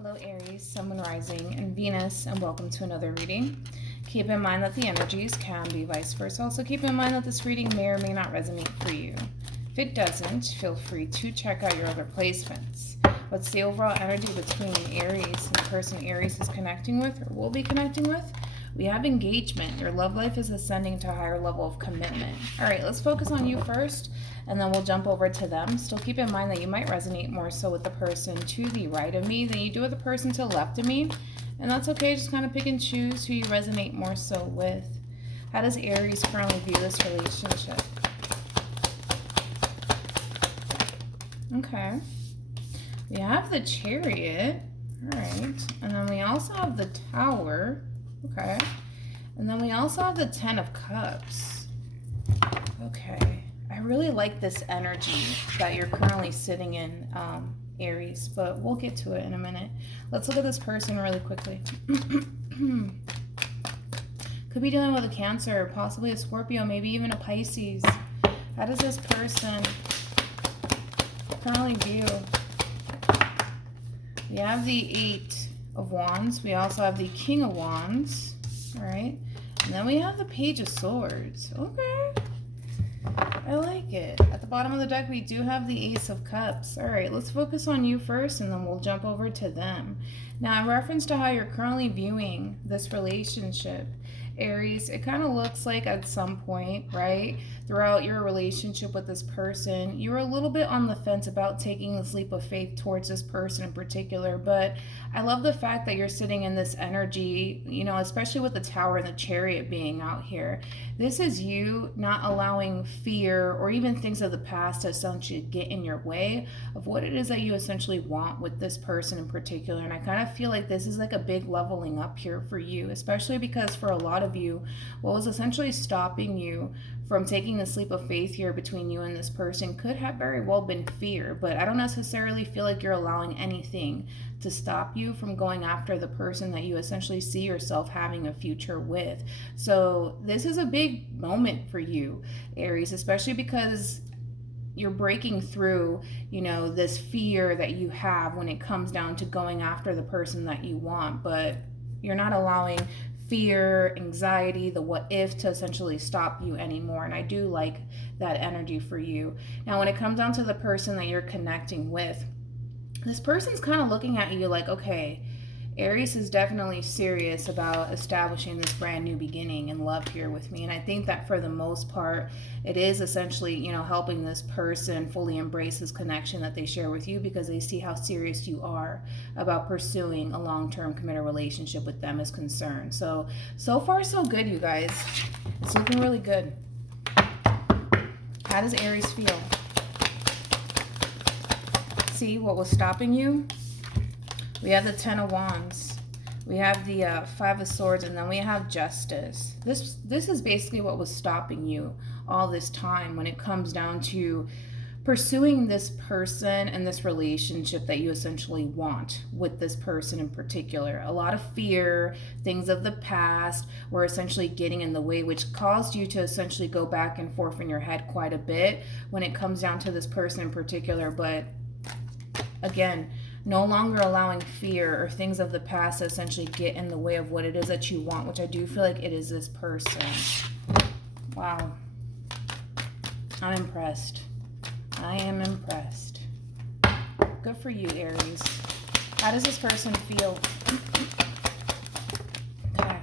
Hello Aries, Sun, Moon, Rising, and Venus, and welcome to another reading. Keep in mind that the energies can be vice versa. Also keep in mind that this reading may or may not resonate for you. If it doesn't, feel free to check out your other placements. What's the overall energy between Aries and the person Aries is connecting with or will be connecting with? We have engagement. Your love life is ascending to a higher level of commitment. All right, let's focus on you first, and then we'll jump over to them. Still keep in mind that you might resonate more so with the person to the right of me than you do with the person to the left of me. And that's okay. Just kind of pick and choose who you resonate more so with. How does Aries currently view this relationship? Okay. We have the Chariot. All right. And then we also have the Tower. Okay. And then we also have the Ten of Cups. Okay. I really like this energy that you're currently sitting in, Aries, but we'll get to it in a minute. Let's look at this person really quickly. Could be dealing with a Cancer, possibly a Scorpio, maybe even a Pisces. How does this person currently view? We have the Eight of Wands. We also have the King of Wands. All right. And then we have the Page of Swords. Okay. I like it. At the bottom of the deck, we do have the Ace of Cups. All right, let's focus on you first, and then we'll jump over to them. Now, in reference to how you're currently viewing this relationship, Aries, it kind of looks like at some point, right, throughout your relationship with this person, you were a little bit on the fence about taking this leap of faith towards this person in particular. But I love the fact that you're sitting in this energy, you know, especially with the Tower and the Chariot being out here. This is you not allowing fear or even things of the past to essentially get in your way of what it is that you essentially want with this person in particular. And I kind of feel like this is like a big leveling up here for you, especially because for a lot of you, what was essentially stopping you from taking this leap of faith here between you and this person could have very well been fear. But I don't necessarily feel like you're allowing anything to stop you from going after the person that you essentially see yourself having a future with. So this is a big moment for you, Aries, especially because you're breaking through, you know, this fear that you have when it comes down to going after the person that you want, but you're not allowing fear, anxiety, the what if to essentially stop you anymore. And I do like that energy for you. Now, when it comes down to the person that you're connecting with, this person's kind of looking at you like, okay, Aries is definitely serious about establishing this brand new beginning and love here with me. And I think that for the most part, it is essentially, you know, helping this person fully embrace this connection that they share with you because they see how serious you are about pursuing a long-term committed relationship with them is concerned. So far so good, you guys. It's looking really good. How does Aries feel? See what was stopping you? We have the Ten of Wands. We have the Five of Swords, and then we have Justice. This is basically what was stopping you all this time when it comes down to pursuing this person and this relationship that you essentially want with this person in particular. A lot of fear, things of the past were essentially getting in the way, which caused you to essentially go back and forth in your head quite a bit when it comes down to this person in particular. But again, no longer allowing fear or things of the past to essentially get in the way of what it is that you want, which I do feel like it is this person. Wow. I'm impressed. I am impressed. Good for you, Aries. How does this person feel? Okay.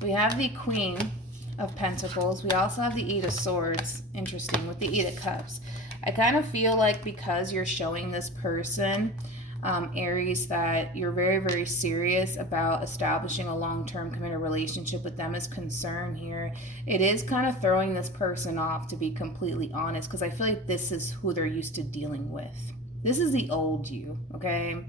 We have the Queen of Pentacles. We also have the Eight of Swords. Interesting, with the Eight of Cups. I kind of feel like because you're showing this person, Aries, that you're very, very serious about establishing a long-term committed relationship with them is concerned here. It is kind of throwing this person off, to be completely honest, because I feel like this is who they're used to dealing with. This is the old you, okay?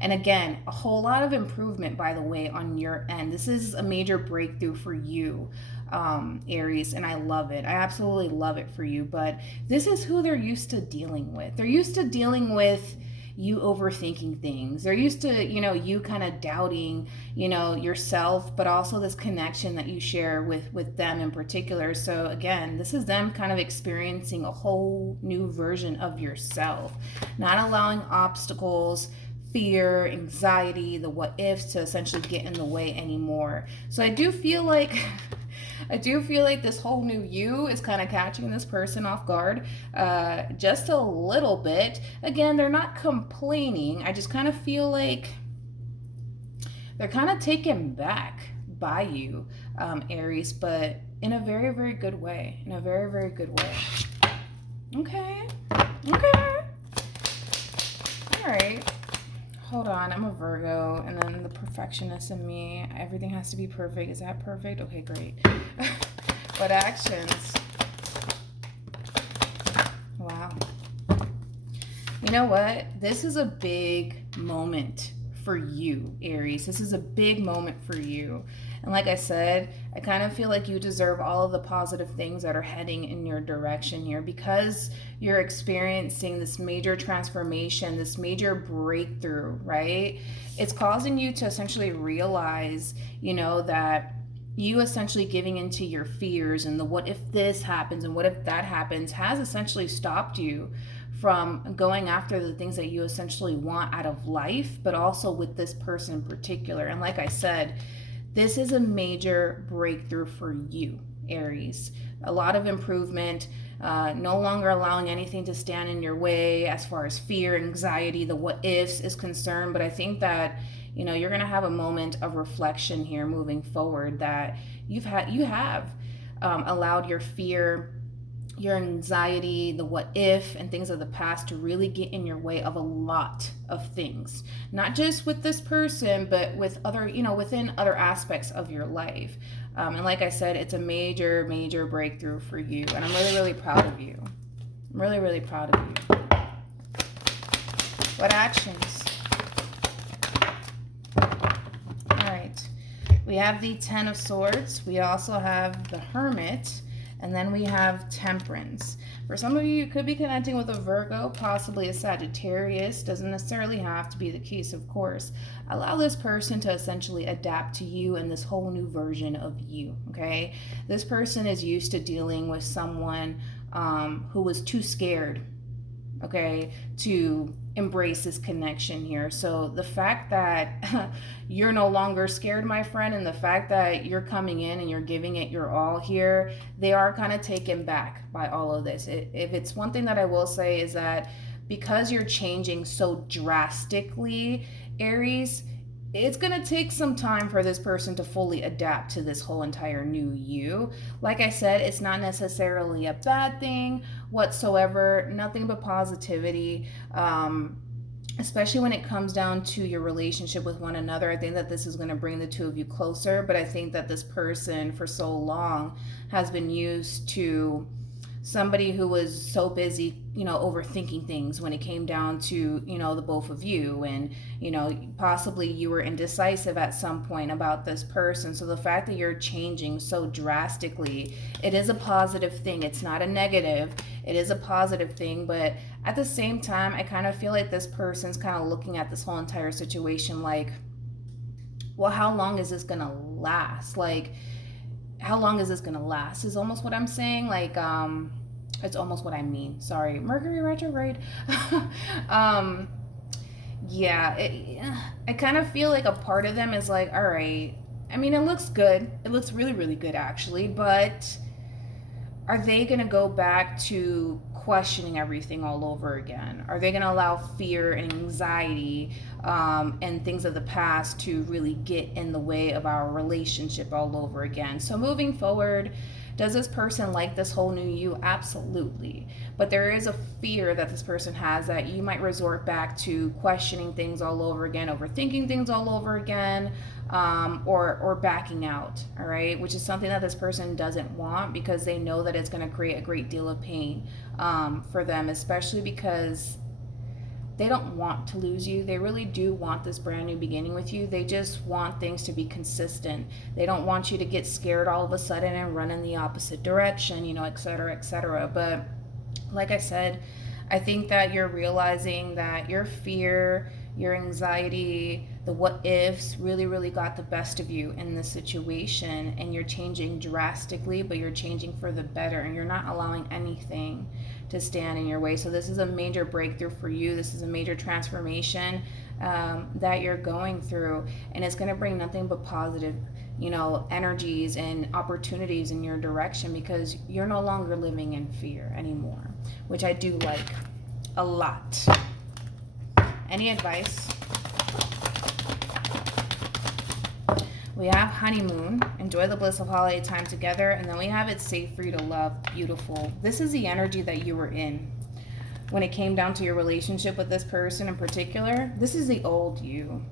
And again, a whole lot of improvement, by the way, on your end. This is a major breakthrough for you, Aries, and I love it. I absolutely love it for you, but this is who they're used to dealing with. They're used to dealing with you overthinking things. They're used to, you know, you kind of doubting, you know, yourself, but also this connection that you share with them in particular. So again, this is them kind of experiencing a whole new version of yourself, not allowing obstacles, fear, anxiety, the what ifs to essentially get in the way anymore. So I do feel like this whole new you is kind of catching this person off guard just a little bit. Again, they're not complaining. I just kind of feel like they're kind of taken back by you, Aries, but in a very, very good way. In a very, very good way. Okay. Okay. All right. Hold on. I'm a Virgo, and then the perfectionist in me. Everything has to be perfect. Is that perfect? Okay, great. What actions? Wow. You know what? This is a big moment for you, Aries. This is a big moment for you. And like I said, I kind of feel like you deserve all of the positive things that are heading in your direction here, because you're experiencing this major transformation, this major breakthrough, right? It's causing you to essentially realize, you know, that you essentially giving into your fears and the what if this happens and what if that happens has essentially stopped you from going after the things that you essentially want out of life, but also with this person in particular. And like I said, this is a major breakthrough for you, Aries. A lot of improvement, no longer allowing anything to stand in your way as far as fear, anxiety, the what ifs is concerned. But I think that, you know, you're going to have a moment of reflection here moving forward, that you have allowed your fear, your anxiety, the what if, and things of the past to really get in your way of a lot of things. Not just with this person, but with other, you know, within other aspects of your life. And like I said, it's a major, major breakthrough for you. And I'm really, really proud of you. I'm really, really proud of you. What actions? All right. We have the Ten of Swords. We also have the Hermit. And then we have Temperance. For some of you, you could be connecting with a Virgo, possibly a Sagittarius. Doesn't necessarily have to be the case, of course. Allow this person to essentially adapt to you and this whole new version of you, okay? This person is used to dealing with someone who was too scared, okay, to embrace this connection here. So the fact that you're no longer scared, my friend, and the fact that you're coming in and you're giving it your all here, they are kind of taken back by all of this. If it's one thing that I will say is that because you're changing so drastically, Aries, it's going to take some time for this person to fully adapt to this whole entire new you. Like I said, it's not necessarily a bad thing whatsoever, nothing but positivity, especially when it comes down to your relationship with one another. I think that this is going to bring the two of you closer, but I think that this person for so long has been used to somebody who was so busy, you know, overthinking things when it came down to, you know, the both of you. And, you know, possibly you were indecisive at some point about this person. So the fact that you're changing so drastically, it is a positive thing. It's not a negative. It is a positive thing. But at the same time, I kind of feel like this person's kind of looking at this whole entire situation like, well, how long is this going to last? Like, how long is this going to last is almost what I'm saying. Like, it's almost what I mean. Sorry. Mercury retrograde. Yeah, I kind of feel like a part of them is like, all right, I mean, it looks good. It looks really, really good, actually. But are they going to go back to questioning everything all over again? Are they going to allow fear and anxiety and things of the past to really get in the way of our relationship all over again? So moving forward, does this person like this whole new you? Absolutely. But there is a fear that this person has that you might resort back to questioning things all over again, overthinking things all over again, or backing out, all right? Which is something that this person doesn't want, because they know that it's going to create a great deal of pain for them, especially because they don't want to lose you. They really do want this brand new beginning with you. They just want things to be consistent. They don't want you to get scared all of a sudden and run in the opposite direction, you know, et cetera, et cetera. But like I said, I think that you're realizing that your fear, your anxiety, the what ifs really, really got the best of you in this situation, and you're changing drastically, but you're changing for the better, and you're not allowing anything to stand in your way. So this is a major breakthrough for you. This is a major transformation. that you're going through, and it's going to bring nothing but positive, you know, energies and opportunities in your direction, because you're no longer living in fear anymore, which I do like a lot. Any advice? We have honeymoon, enjoy the bliss of holiday time together, and then we have it's safe for you to love, beautiful. This is the energy that you were in when it came down to your relationship with this person in particular. This is the old you.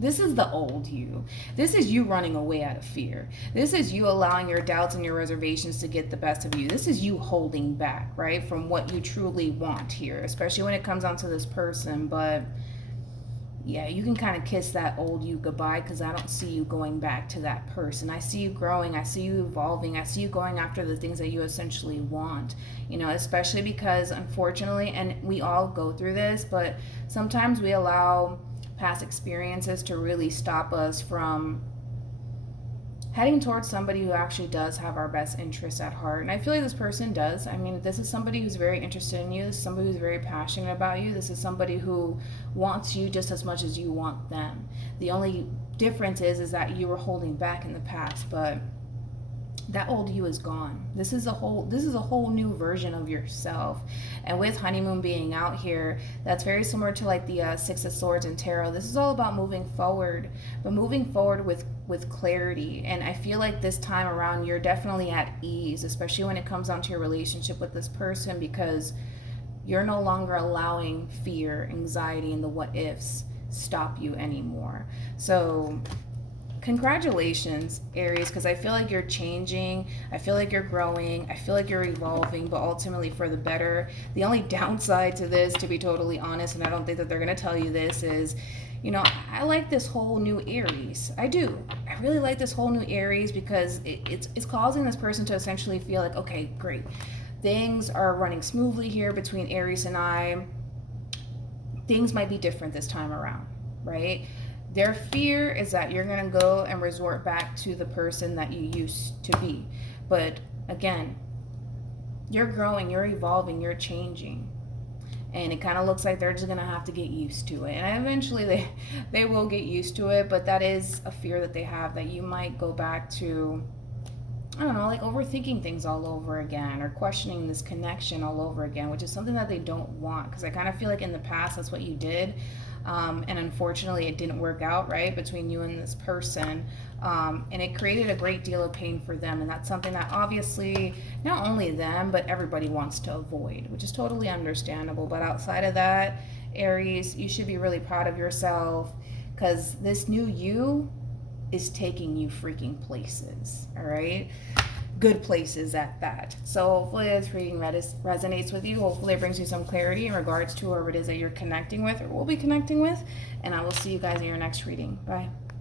This is the old you. This is you running away out of fear. This is you allowing your doubts and your reservations to get the best of you. This is you holding back, right, from what you truly want here, especially when it comes down to this person. But yeah, you can kind of kiss that old you goodbye, because I don't see you going back to that person. I see you growing. I see you evolving. I see you going after the things that you essentially want, you know, especially because unfortunately, and we all go through this, but sometimes we allow past experiences to really stop us from heading towards somebody who actually does have our best interests at heart. And I feel like this person does. I mean, this is somebody who's very interested in you. This is somebody who's very passionate about you. This is somebody who wants you just as much as you want them. The only difference is that you were holding back in the past, but that old you is gone. This is a whole new version of yourself. And with honeymoon being out here, that's very similar to like the Six of Swords in tarot. This is all about moving forward, but moving forward with clarity. And I feel like this time around you're definitely at ease, especially when it comes down to your relationship with this person, because you're no longer allowing fear, anxiety, and the what ifs stop you anymore. So congratulations, Aries, because I feel like you're changing. I feel like you're growing. I feel like you're evolving, but ultimately for the better. The only downside to this, to be totally honest, and I don't think that they're going to tell you this, is, you know, I like this whole new Aries. I do. I really like this whole new Aries, because it's causing this person to essentially feel like, okay, great. Things are running smoothly here between Aries and I. Things might be different this time around, right? Their fear is that you're going to go and resort back to the person that you used to be. But again, you're growing, you're evolving, you're changing. And it kind of looks like they're just going to have to get used to it. And eventually they will get used to it, but that is a fear that they have, that you might go back to, I don't know, like overthinking things all over again, or questioning this connection all over again, which is something that they don't want. Because I kind of feel like in the past that's what you did. And unfortunately it didn't work out, right, between you and this person. And it created a great deal of pain for them. And that's something that obviously not only them, but everybody wants to avoid, which is totally understandable. But outside of that, Aries, you should be really proud of yourself, because this new you is taking you freaking places, all right? Good places at that. So hopefully this reading resonates with you. Hopefully it brings you some clarity in regards to whoever it is that you're connecting with or will be connecting with. And I will see you guys in your next reading. Bye.